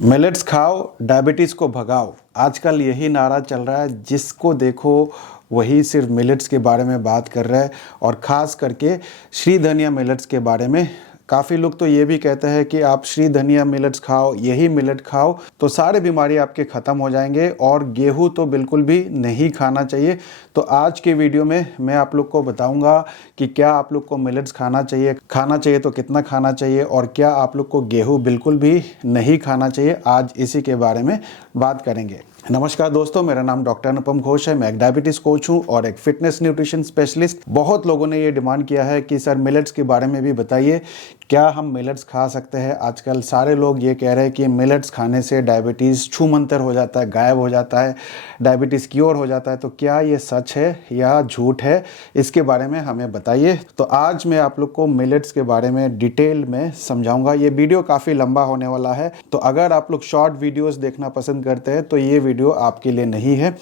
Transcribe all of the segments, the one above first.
Millets खाओ, diabetes को भगाओ। आजकल यही नारा चल रहा है, जिसको देखो वही सिर्फ मिलेट्स के बारे में बात कर रहा है और ख़ास करके श्री धनिया मिलेट्स के बारे में। काफ़ी लोग तो ये भी कहते हैं कि आप श्री धनिया मिलेट्स खाओ, यही मिलेट खाओ तो सारे बीमारी आपके ख़त्म हो जाएंगे और गेहूं तो बिल्कुल भी नहीं खाना चाहिए। तो आज के वीडियो में मैं आप लोग को बताऊंगा कि क्या आप लोग को मिलेट्स खाना चाहिए तो कितना खाना चाहिए, और क्या आप लोग को गेहूं बिल्कुल भी नहीं खाना चाहिए। आज इसी के बारे में बात करेंगे। नमस्कार दोस्तों, मेरा नाम डॉक्टर अनुपम घोष है। मैं एक डायबिटीज़ कोच हूं और एक फिटनेस न्यूट्रिशन स्पेशलिस्ट। बहुत लोगों ने ये डिमांड किया है कि सर मिलेट्स के बारे में भी बताइए, क्या हम मिलेट्स खा सकते हैं। आजकल सारे लोग ये कह रहे हैं कि मिलेट्स खाने से डायबिटीज़ छूमंतर हो जाता है, गायब हो जाता है, डायबिटीज़ क्योर हो जाता है। तो क्या ये सच है या झूठ है, इसके बारे में हमें बताइए। तो आज मैं आप लोग को मिलेट्स के बारे में डिटेल में समझाऊंगा। ये वीडियो काफ़ी लंबा होने वाला है, तो अगर आप लोग शॉर्ट वीडियोस देखना पसंद करते हैं तो ये वीडियो आपके लिए नहीं है।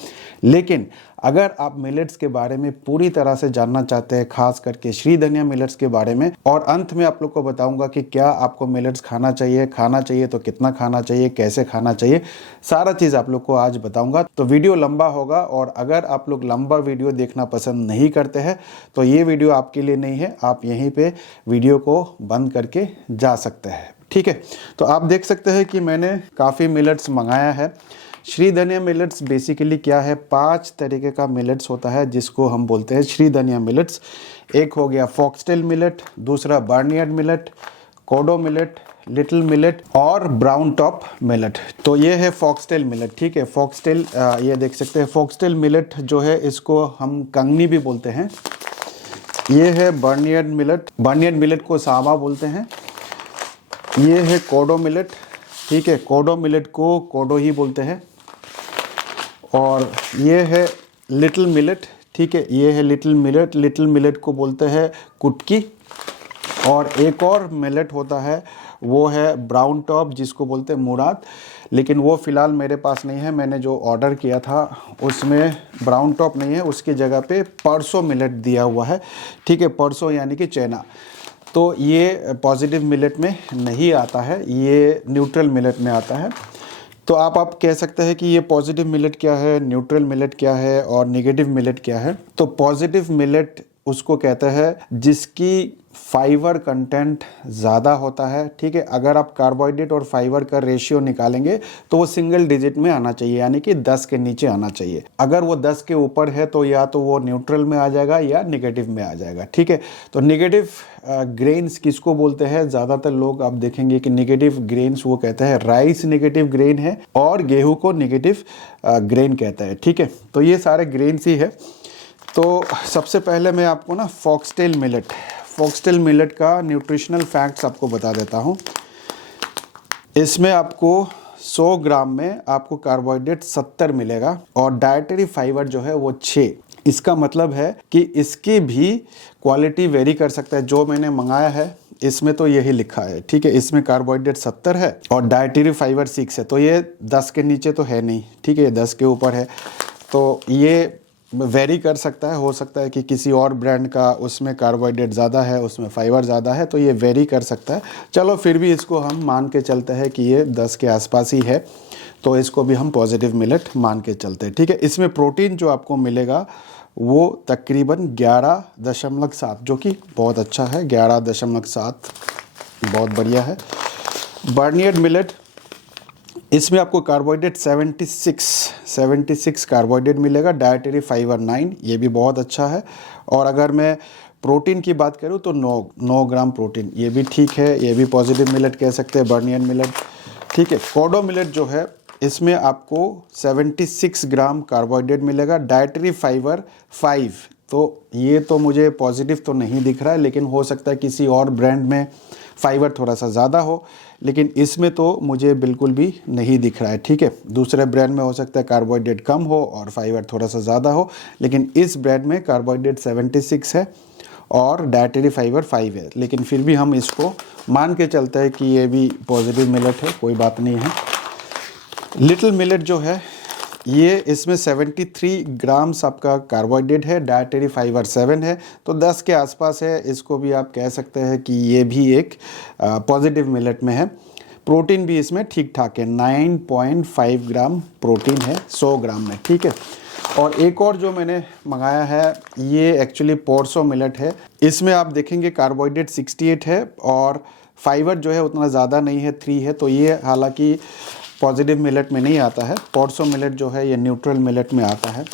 लेकिन अगर आप मिलेट्स के बारे में पूरी तरह से जानना चाहते हैं, खास करके श्री धनिया मिलेट्स के बारे में, और अंत में आप लोग को बताऊंगा कि क्या आपको मिलेट्स खाना चाहिए तो कितना खाना चाहिए, कैसे खाना चाहिए, सारा चीज़ आप लोग को आज बताऊंगा। तो वीडियो लंबा होगा, और अगर आप लोग लंबा वीडियो देखना पसंद नहीं करते हैं तो ये वीडियो आपके लिए नहीं है। आप यहीं पर वीडियो को बंद करके जा सकते हैं, ठीक है। तो आप देख सकते हैं कि मैंने काफ़ी मिलेट्स मंगाया है। श्री धनिया मिलेट्स बेसिकली क्या है, 5 तरीके का मिलेट्स होता है जिसको हम बोलते हैं श्री धनिया मिलेट्स। एक हो गया फॉक्सटेल मिलेट, दूसरा बार्नयार्ड मिलेट, कोडो मिलेट, लिटिल मिलेट और ब्राउन टॉप मिलेट। तो ये है फॉक्सटेल मिलेट, ठीक है। फॉक्सटेल ये देख सकते हैं, फॉक्सटेल मिलेट जो है इसको हम कंगनी भी बोलते हैं। ये है बार्नयार्ड मिलेट, बार्नयार्ड मिलेट को सावा बोलते हैं। ये है कोडो मिलेट, ठीक है, कोडो मिलेट को कोडो ही बोलते हैं। और ये है लिटिल मिलेट, ठीक है, ये है लिटिल मिलेट, लिटिल मिलेट को बोलते हैं कुटकी। और एक और मिलेट होता है, वो है ब्राउन टॉप, जिसको बोलते हैं मुराद, लेकिन वो फ़िलहाल मेरे पास नहीं है। मैंने जो ऑर्डर किया था उसमें ब्राउन टॉप नहीं है, उसकी जगह पे परसों मिलेट दिया हुआ है, ठीक है, परसों यानी कि चैना। तो ये पॉजिटिव मिलेट में नहीं आता है, ये न्यूट्रल मिलेट में आता है। तो आप कह सकते हैं कि ये पॉजिटिव मिलेट क्या है, न्यूट्रल मिलेट क्या है और नेगेटिव मिलेट क्या है। तो पॉजिटिव मिलेट उसको कहते हैं जिसकी फाइबर कंटेंट ज़्यादा होता है, ठीक है। अगर आप कार्बोहाइड्रेट और फाइबर का रेशियो निकालेंगे तो वो सिंगल डिजिट में आना चाहिए, यानी कि 10 के नीचे आना चाहिए। अगर वो 10 के ऊपर है तो या तो वो न्यूट्रल में आ जाएगा या निगेटिव में आ जाएगा, ठीक है। तो निगेटिव ग्रेन्स किसको बोलते हैं, ज़्यादातर लोग आप देखेंगे कि निगेटिव ग्रेन्स वो कहते हैं राइस निगेटिव ग्रेन है और गेहूँ को निगेटिव ग्रेन कहता है, ठीक है। तो ये सारे ग्रेन्स ही है। तो सबसे पहले मैं आपको ना फॉक्सटेल मिलेट का न्यूट्रिशनल फैक्ट्स आपको बता देता हूँ। इसमें आपको 100 ग्राम में आपको कार्बोहाइड्रेट 70 मिलेगा और डाइटरी फाइबर जो है वो 6। इसका मतलब है कि इसकी भी क्वालिटी वेरी कर सकता है। जो मैंने मंगाया है इसमें तो यही लिखा है, ठीक है, इसमें कार्बोहाइड्रेट 70 है और डाइटरी फाइबर 6 है। तो ये 10 के नीचे तो है नहीं, ठीक है, 10 के ऊपर है। तो ये वेरी कर सकता है, हो सकता है कि किसी और ब्रांड का उसमें कार्बोहाइड्रेट ज़्यादा है, उसमें फाइबर ज़्यादा है, तो ये वेरी कर सकता है। चलो फिर भी इसको हम मान के चलते हैं कि ये 10 के आसपास ही है, तो इसको भी हम पॉजिटिव मिलेट मान के चलते हैं, ठीक है। इसमें प्रोटीन जो आपको मिलेगा वो तकरीबन 11.7, जो कि बहुत अच्छा है। 11.7 बहुत बढ़िया है। बार्नयार्ड मिलेट, इसमें आपको कार्बोहाइड्रेट 76 कार्बोहाइड्रेट मिलेगा, डाइटरी फाइबर 9, ये भी बहुत अच्छा है। और अगर मैं प्रोटीन की बात करूँ तो 9 ग्राम प्रोटीन, ये भी ठीक है, ये भी पॉजिटिव मिलेट कह सकते हैं, बार्नयार्ड मिलेट, ठीक है। कोडो मिलेट जो है इसमें आपको 76 ग्राम कार्बोहाइड्रेट मिलेगा, डाइटरी फाइबर 5। तो ये तो मुझे पॉजिटिव तो नहीं दिख रहा है, लेकिन हो सकता है किसी और ब्रांड में फाइबर थोड़ा सा ज़्यादा हो, लेकिन इसमें तो मुझे बिल्कुल भी नहीं दिख रहा है, ठीक है। दूसरे ब्रांड में हो सकता है कार्बोहाइड्रेट कम हो और फाइबर थोड़ा सा ज़्यादा हो, लेकिन इस ब्रांड में कार्बोहाइड्रेट 76 है और डाइटरी फाइबर 5 है। लेकिन फिर भी हम इसको मान के चलते हैं कि ये भी पॉजिटिव मिलेट है, कोई बात नहीं है। लिटिल मिलेट जो है ये इसमें 73 ग्राम्स आपका कार्बोहाइड्रेट है, डाइटरी फाइबर 7 है, तो 10 के आसपास है। इसको भी आप कह सकते हैं कि ये भी एक पॉजिटिव मिलेट में है। प्रोटीन भी इसमें ठीक ठाक है, 9.5 ग्राम प्रोटीन है 100 ग्राम में, ठीक है। और एक और जो मैंने मंगाया है ये एक्चुअली पोर्सो मिलेट है। इसमें आप देखेंगे कार्बोहाइड्रेट 68 है और फाइबर जो है उतना ज़्यादा नहीं है, 3 है। तो ये हालांकि पॉजिटिव मिलेट में नहीं आता है, पोर्सो मिलेट जो है ये न्यूट्रल मिलेट में आता है,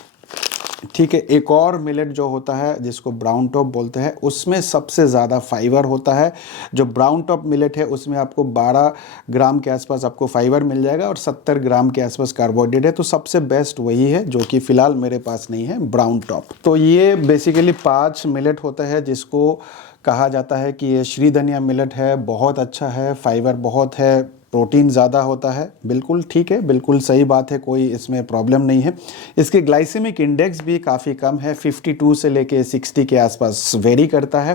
ठीक है। एक और मिलेट जो होता है जिसको ब्राउन टॉप बोलते हैं, उसमें सबसे ज़्यादा फाइबर होता है। जो ब्राउन टॉप मिलेट है उसमें आपको 12 ग्राम के आसपास आपको फाइबर मिल जाएगा और 70 ग्राम के आसपास कार्बोहाइड्रेट है। तो सबसे बेस्ट वही है जो कि फ़िलहाल मेरे पास नहीं है, ब्राउन टॉप। तो ये बेसिकली 5 मिलेट होता है जिसको कहा जाता है कि ये श्री धनिया मिलेट है, बहुत अच्छा है, फाइबर बहुत है, प्रोटीन ज़्यादा होता है। बिल्कुल ठीक है, बिल्कुल सही बात है, कोई इसमें प्रॉब्लम नहीं है। इसके ग्लाइसेमिक इंडेक्स भी काफ़ी कम है, 52 से लेके 60 के आसपास वेरी करता है।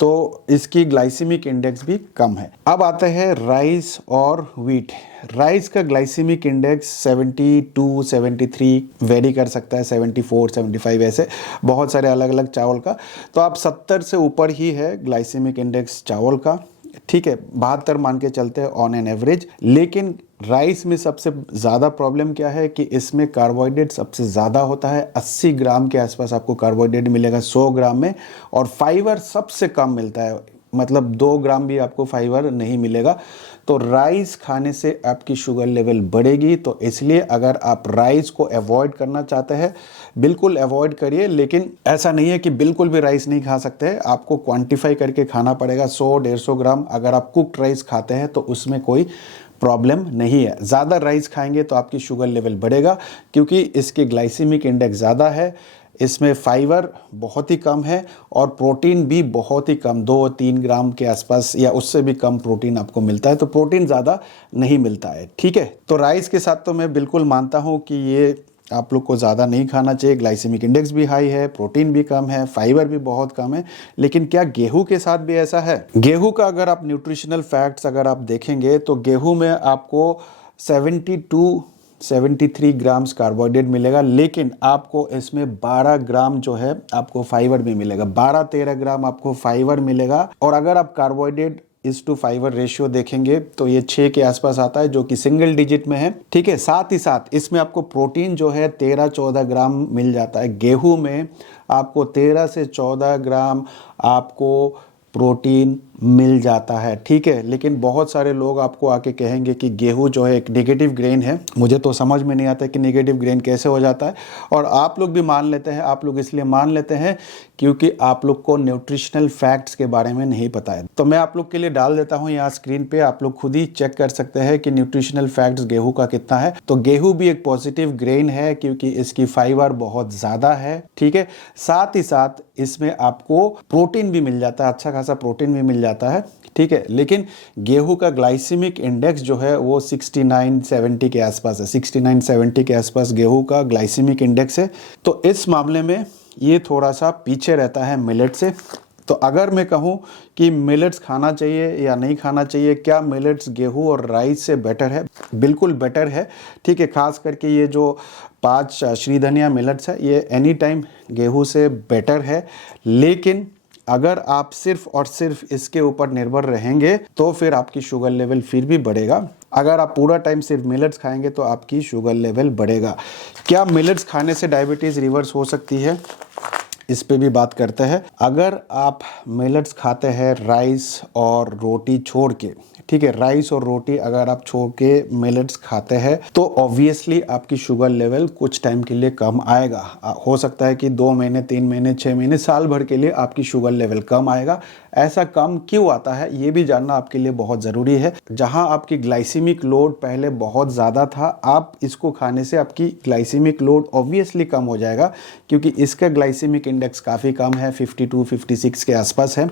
तो इसकी ग्लाइसेमिक इंडेक्स भी कम है। अब आते हैं राइस और व्हीट। राइस का ग्लाइसेमिक इंडेक्स 72, 73 वेरी कर सकता है, 74, 75 ऐसे बहुत सारे अलग अलग चावल का। तो आप 70 से ऊपर ही है ग्लाइसेमिक इंडेक्स चावल का, ठीक है। 72 मान के चलते हैं ऑन एन एवरेज। लेकिन राइस में सबसे ज़्यादा प्रॉब्लम क्या है कि इसमें कार्बोहाइड्रेट सबसे ज़्यादा होता है, 80 ग्राम के आसपास आपको कार्बोहाइड्रेट मिलेगा 100 ग्राम में, और फाइबर सबसे कम मिलता है, मतलब 2 ग्राम भी आपको फाइबर नहीं मिलेगा। तो राइस खाने से आपकी शुगर लेवल बढ़ेगी। तो इसलिए अगर आप राइस को अवॉइड करना चाहते हैं, बिल्कुल अवॉइड करिए। लेकिन ऐसा नहीं है कि बिल्कुल भी राइस नहीं खा सकते हैं, आपको क्वांटिफाई करके खाना पड़ेगा। 100-150 ग्राम अगर आप कुक्ड राइस खाते हैं तो उसमें कोई प्रॉब्लम नहीं है। ज़्यादा राइस खाएंगे तो आपकी शुगर लेवल बढ़ेगा, क्योंकि इसके ग्लाइसेमिक इंडेक्स ज़्यादा है, इसमें फाइबर बहुत ही कम है और प्रोटीन भी बहुत ही कम, 2-3 ग्राम के आसपास या उससे भी कम प्रोटीन आपको मिलता है। तो प्रोटीन ज़्यादा नहीं मिलता है, ठीक है। तो राइस के साथ तो मैं बिल्कुल मानता हूँ कि ये आप लोग को ज़्यादा नहीं खाना चाहिए। ग्लाइसेमिक इंडेक्स भी हाई है, प्रोटीन भी कम है, फाइबर भी बहुत कम है। लेकिन क्या गेहूं के साथ भी ऐसा है? गेहूं का अगर आप न्यूट्रिशनल फैक्ट्स अगर आप देखेंगे तो गेहूं में आपको 73 ग्राम्स कार्बोहाइड्रेट मिलेगा, लेकिन आपको इसमें 12 ग्राम जो है आपको फाइबर भी मिलेगा, 12-13 ग्राम आपको फाइबर मिलेगा। और अगर आप कार्बोहाइड्रेट इस टू फाइबर रेशियो देखेंगे तो ये 6 के आसपास आता है, जो कि सिंगल डिजिट में है, ठीक है। साथ ही साथ इसमें आपको प्रोटीन जो है 13-14 ग्राम मिल जाता है। गेहूं में आपको 13 से 14 ग्राम आपको प्रोटीन मिल जाता है, ठीक है। लेकिन बहुत सारे लोग आपको आके कहेंगे कि गेहूं जो है एक नेगेटिव ग्रेन है। मुझे तो समझ में नहीं आता कि नेगेटिव ग्रेन कैसे हो जाता है, और आप लोग भी मान लेते हैं। आप लोग इसलिए मान लेते हैं क्योंकि आप लोग को न्यूट्रिशनल फैक्ट्स के बारे में नहीं पता है। तो मैं आप लोग के लिए डाल देता हूँ यहाँ स्क्रीन पे, आप लोग खुद ही चेक कर सकते हैं कि न्यूट्रिशनल फैक्ट्स गेहूं का कितना है। तो गेहूं भी एक पॉजिटिव ग्रेन है क्योंकि इसकी फाइबर बहुत ज़्यादा है, ठीक है। साथ ही साथ इसमें आपको प्रोटीन भी मिल जाता है, अच्छा खासा प्रोटीन भी मिल जाता है, ठीक है। लेकिन गेहूं का ग्लाइसेमिक इंडेक्स जो है वो 69-70 के आसपास है, 69-70 के आसपास गेहूं का ग्लाइसेमिक इंडेक्स है। तो इस मामले में ये थोड़ा सा पीछे रहता है मिलेट से। तो अगर मैं कहूँ कि मिलेट्स खाना चाहिए या नहीं खाना चाहिए, क्या मिलेट्स गेहूं और राइस से बेटर है? बिल्कुल बेटर है, ठीक है। खास करके ये जो 5 श्री धनिया मिलेट्स है ये एनी टाइम गेहूं से बेटर है। लेकिन अगर आप सिर्फ और सिर्फ इसके ऊपर निर्भर रहेंगे तो फिर आपकी शुगर लेवल फिर भी बढ़ेगा। अगर आप पूरा टाइम सिर्फ मिलेट्स खाएंगे तो आपकी शुगर लेवल बढ़ेगा। क्या मिलेट्स खाने से डायबिटीज़ रिवर्स हो सकती है? इस पे भी बात करते हैं। अगर आप मिलेट्स खाते हैं राइस और रोटी छोड़ के, ठीक है, राइस और रोटी अगर आप छोड़ के मिलेट्स खाते हैं तो ऑब्वियसली आपकी शुगर लेवल कुछ टाइम के लिए कम आएगा। हो सकता है कि 2 महीने, 3 महीने, 6 महीने, साल भर के लिए आपकी शुगर लेवल कम आएगा। ऐसा कम क्यों आता है ये भी जानना आपके लिए बहुत ज़रूरी है। जहां आपकी ग्लाइसेमिक लोड पहले बहुत ज़्यादा था, आप इसको खाने से आपकी ग्लाइसेमिक लोड ऑब्वियसली कम हो जाएगा, क्योंकि इसका ग्लाइसेमिक इंडेक्स काफ़ी कम है, 52-56 के आसपास है,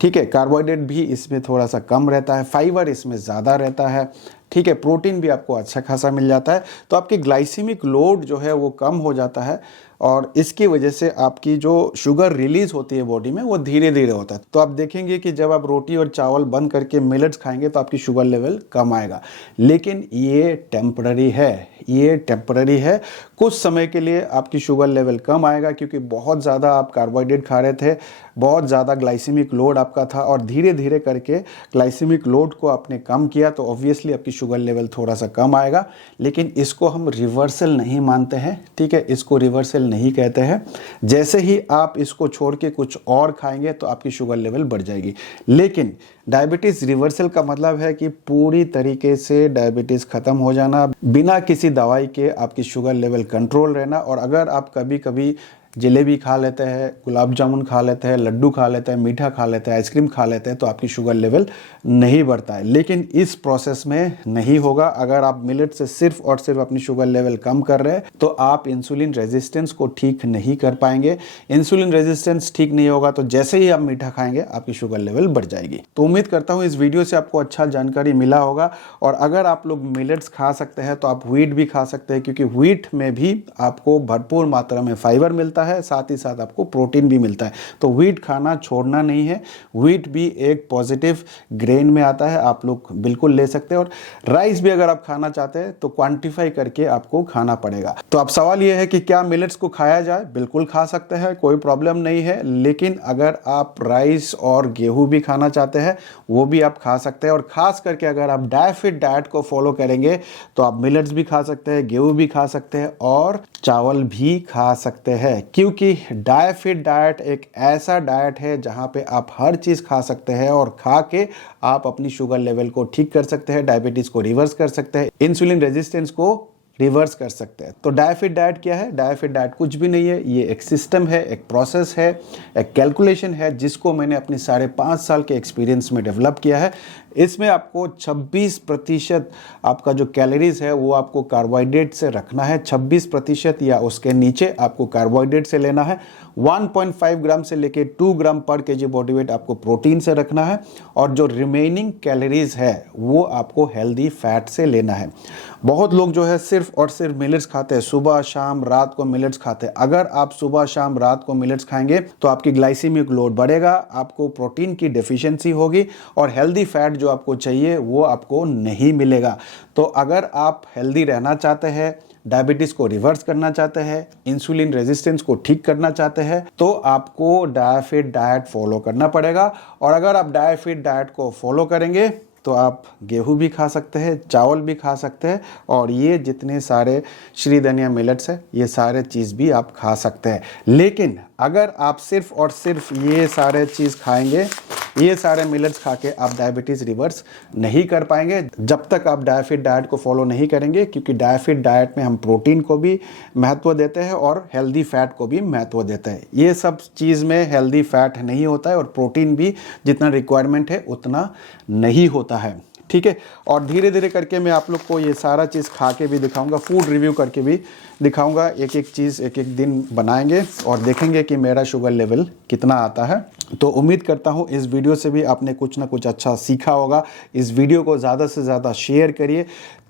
ठीक है। कार्बोहाइड्रेट भी इसमें थोड़ा सा कम रहता है, फाइबर इसमें ज़्यादा रहता है, ठीक है। प्रोटीन भी आपको अच्छा खासा मिल जाता है। तो आपकी ग्लाइसेमिक लोड जो है वो कम हो जाता है और इसकी वजह से आपकी जो शुगर रिलीज होती है बॉडी में वो धीरे धीरे होता है। तो आप देखेंगे कि जब आप रोटी और चावल बंद करके मिलेट्स खाएंगे तो आपकी शुगर लेवल कम आएगा, लेकिन ये टेम्पररी है, ये टेम्पररी है। कुछ समय के लिए आपकी शुगर लेवल कम आएगा क्योंकि बहुत ज़्यादा आप कार्बोहाइड्रेट खा रहे थे, बहुत ज़्यादा ग्लाइसेमिक लोड आपका था और धीरे धीरे करके ग्लाइसेमिक लोड को आपने कम किया तो ऑब्वियसली आपकी शुगर लेवल थोड़ा सा कम आएगा। लेकिन इसको हम रिवर्सल नहीं मानते हैं, ठीक है, इसको रिवर्सल नहीं कहते हैं। जैसे ही आप इसको छोड़ के कुछ और खाएंगे तो आपकी शुगर लेवल बढ़ जाएगी। लेकिन डायबिटीज़ रिवर्सल का मतलब है कि पूरी तरीके से डायबिटीज़ ख़त्म हो जाना, बिना किसी दवाई के आपकी शुगर लेवल कंट्रोल रहना। और अगर आप कभी कभी जलेबी खा लेते हैं, गुलाब जामुन खा लेते हैं, लड्डू खा लेते हैं, मीठा खा लेते हैं, आइसक्रीम खा लेते हैं तो आपकी शुगर लेवल नहीं बढ़ता है। लेकिन इस प्रोसेस में नहीं होगा। अगर आप मिलेट से सिर्फ और सिर्फ अपनी शुगर लेवल कम कर रहे हैं तो आप इंसुलिन रेजिस्टेंस को ठीक नहीं कर पाएंगे। इंसुलिन रेजिस्टेंस ठीक नहीं होगा तो जैसे ही आप मीठा खाएंगे आपकी शुगर लेवल बढ़ जाएगी। तो उम्मीद करता हूँ इस वीडियो से आपको अच्छा जानकारी मिला होगा। और अगर आप लोग मिलेट्स खा सकते हैं तो आप व्हीट भी खा सकते हैं, क्योंकि व्हीट में भी आपको भरपूर मात्रा में फाइबर मिलता है, साथ ही साथ आपको प्रोटीन भी मिलता है। तो व्हीट खाना छोड़ना नहीं है। व्हीट भी एक पॉजिटिव ग्रेन में आता है, आप लोग बिल्कुल ले सकते हैं। और राइस भी अगर आप खाना चाहते हैं तो क्वांटिफाई करके आपको खाना पड़ेगा। तो अब सवाल यह है कि क्या मिलेट्स को खाया जाए? बिल्कुल खा सकते हैं, कोई प्रॉब्लम नहीं है। लेकिन अगर आप राइस और गेहूं भी खाना चाहते हैं वो भी आप खा सकते हैं। और खास करके अगर आप डायफिट डाइट को फॉलो करेंगे तो आप मिलेट्स भी खा सकते हैं, गेहूं भी खा सकते हैं और चावल भी खा सकते हैं। क्योंकि डायफिट डाइट एक ऐसा डाइट है जहां पे आप हर चीज़ खा सकते हैं और खा के आप अपनी शुगर लेवल को ठीक कर सकते हैं, डायबिटीज़ को रिवर्स कर सकते हैं, इंसुलिन रेजिस्टेंस को रिवर्स कर सकते हैं। तो डायफिट डाइट क्या है? डायफिट डाइट कुछ भी नहीं है, ये एक सिस्टम है, एक प्रोसेस है, एक कैलकुलेशन है जिसको मैंने अपनी 5.5 साल के एक्सपीरियंस में डेवलप किया है। इसमें आपको 26% आपका जो कैलोरीज है वो आपको कार्बोहाइड्रेट से रखना है, 26% या उसके नीचे आपको कार्बोहाइड्रेट से लेना है। 1.5 ग्राम से लेके 2 ग्राम पर केजी बॉडी वेट आपको प्रोटीन से रखना है और जो रिमेनिंग कैलोरीज है वो आपको हेल्दी फैट से लेना है। बहुत लोग जो है सिर्फ और सिर्फ मिलेट्स खाते हैं, सुबह शाम रात को मिलेट्स खाते हैं। अगर आप सुबह शाम रात को मिलेट्स खाएंगे तो आपकी ग्लाइसेमिक लोड बढ़ेगा, आपको प्रोटीन की डेफिशिएंसी होगी और हेल्दी फैट जो आपको चाहिए वो आपको नहीं मिलेगा। तो अगर आप हेल्दी रहना चाहते हैं, डायबिटीज़ को रिवर्स करना चाहते हैं, इंसुलिन रेजिस्टेंस को ठीक करना चाहते हैं तो आपको डायफिट डाइट फॉलो करना पड़ेगा। और अगर आप डायफिट डाइट को फॉलो करेंगे तो आप गेहूं भी खा सकते हैं, चावल भी खा सकते हैं और ये जितने सारे श्री धनिया मिलेट्स है ये सारे चीज़ भी आप खा सकते हैं। लेकिन अगर आप सिर्फ और सिर्फ ये सारे चीज़ खाएंगे, ये सारे मिलेट्स खा के आप डायबिटीज़ रिवर्स नहीं कर पाएंगे जब तक आप डायफिट डाइट को फॉलो नहीं करेंगे। क्योंकि डायफिट डाइट में हम प्रोटीन को भी महत्व देते हैं और हेल्दी फैट को भी महत्व देते हैं। ये सब चीज़ में हेल्दी फैट नहीं होता है और प्रोटीन भी जितना रिक्वायरमेंट है उतना नहीं होता है, ठीक है। और धीरे धीरे करके मैं आप लोग को ये सारा चीज़ खा के भी दिखाऊंगा, फूड रिव्यू करके भी दिखाऊंगा। एक एक चीज़ एक एक दिन बनाएंगे और देखेंगे कि मेरा शुगर लेवल कितना आता है। तो उम्मीद करता हूँ इस वीडियो से भी आपने कुछ ना कुछ अच्छा सीखा होगा। इस वीडियो को ज़्यादा से ज़्यादा शेयर करिए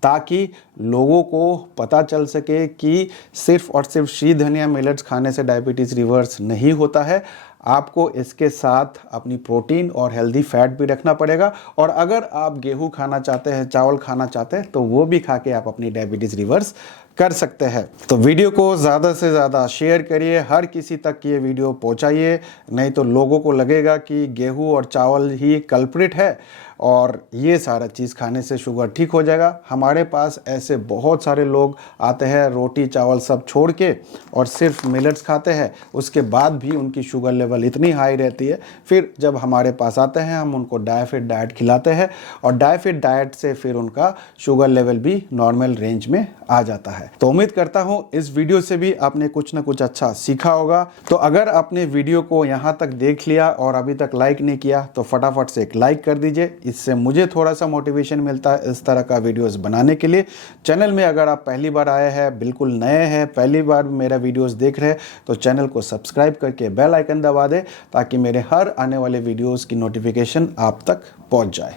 ताकि लोगों को पता चल सके कि सिर्फ और सिर्फ श्री धनिया मिलेट्स खाने से डायबिटीज़ रिवर्स नहीं होता है। आपको इसके साथ अपनी प्रोटीन और हेल्दी फैट भी रखना पड़ेगा। और अगर आप गेहूं खाना चाहते हैं, चावल खाना चाहते हैं तो वो भी खा के आप अपनी डायबिटीज़ रिवर्स कर सकते हैं। तो वीडियो को ज़्यादा से ज़्यादा शेयर करिए, हर किसी तक ये वीडियो पहुंचाइए, नहीं तो लोगों को लगेगा कि गेहूं और चावल ही कल्प्रिट है और ये सारा चीज़ खाने से शुगर ठीक हो जाएगा। हमारे पास ऐसे बहुत सारे लोग आते हैं रोटी चावल सब छोड़ के और सिर्फ मिलेट्स खाते हैं, उसके बाद भी उनकी शुगर लेवल इतनी हाई रहती है। फिर जब हमारे पास आते हैं हम उनको डायफिट डाइट खिलाते हैं और डायफिट डाइट से फिर उनका शुगर लेवल भी नॉर्मल रेंज में आ जाता है। तो उम्मीद करता हूँ इस वीडियो से भी आपने कुछ ना कुछ अच्छा सीखा होगा। तो अगर आपने वीडियो को यहाँ तक देख लिया और अभी तक लाइक नहीं किया तो फटाफट से एक लाइक कर दीजिए, इससे मुझे थोड़ा सा मोटिवेशन मिलता है इस तरह का वीडियोस बनाने के लिए। चैनल में अगर आप पहली बार आए हैं, बिल्कुल नए हैं, पहली बार मेरा वीडियोस देख रहे हैं तो चैनल को सब्सक्राइब करके बेल आइकन दबा दें ताकि मेरे हर आने वाले वीडियोस की नोटिफिकेशन आप तक पहुंच जाए।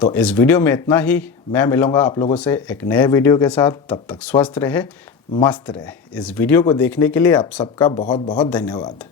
तो इस वीडियो में इतना ही, मैं मिलूंगा आप लोगों से एक नए वीडियो के साथ। तब तक स्वस्थ रहे, मस्त रहे। इस वीडियो को देखने के लिए आप सबका बहुत बहुत धन्यवाद।